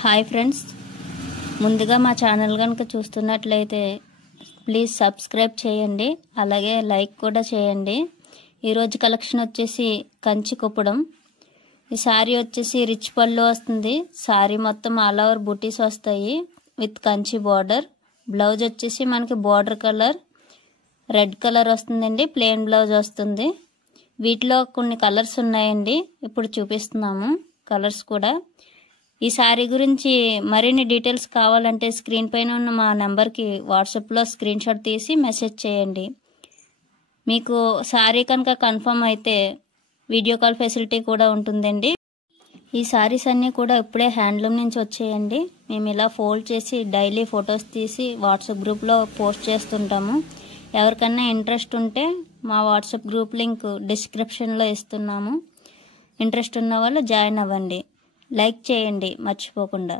Hi friends, ముందుగా మా channel కనుక చూస్తున్నట్లయితే ప్లీజ్ సబ్స్క్రైబ్ చేయండి, అలాగే లైక్ కూడా చేయండి. ఈరోజు కలెక్షన్ వచ్చేసి కంచి కుప్పడం. ఈ సారీ వచ్చేసి రిచ్ పళ్ళు వస్తుంది. సారీ మొత్తం ఆల్ ఓవర్ బూటీస్ వస్తాయి విత్ కంచి బార్డర్. బ్లౌజ్ వచ్చేసి మనకి బార్డర్ కలర్ రెడ్ కలర్ వస్తుందండి, ప్లెయిన్ బ్లౌజ్ వస్తుంది. వీటిలో కొన్ని కలర్స్ ఉన్నాయండి, ఇప్పుడు చూపిస్తున్నాము కలర్స్ కూడా. ఈ సారీ గురించి మరిన్ని డీటెయిల్స్ కావాలంటే స్క్రీన్ పైన ఉన్న మా నెంబర్కి వాట్సాప్లో స్క్రీన్ షాట్ తీసి మెసేజ్ చేయండి. మీకు సారీ కనుక కన్ఫర్మ్ అయితే వీడియో కాల్ ఫెసిలిటీ కూడా ఉంటుందండి. ఈ సారీస్ అన్నీ కూడా ఇప్పుడే హ్యాండ్లూమ్ నుంచి వచ్చేయండి. మేము ఇలా ఫోల్డ్ చేసి డైలీ ఫొటోస్ తీసి వాట్సాప్ గ్రూప్లో పోస్ట్ చేస్తుంటాము. ఎవరికన్నా ఇంట్రెస్ట్ ఉంటే మా వాట్సాప్ గ్రూప్ లింక్ డిస్క్రిప్షన్లో ఇస్తున్నాము. ఇంట్రెస్ట్ ఉన్న వాళ్ళు జాయిన్ అవ్వండి. లైక్ చేయండి మర్చిపోకుండా.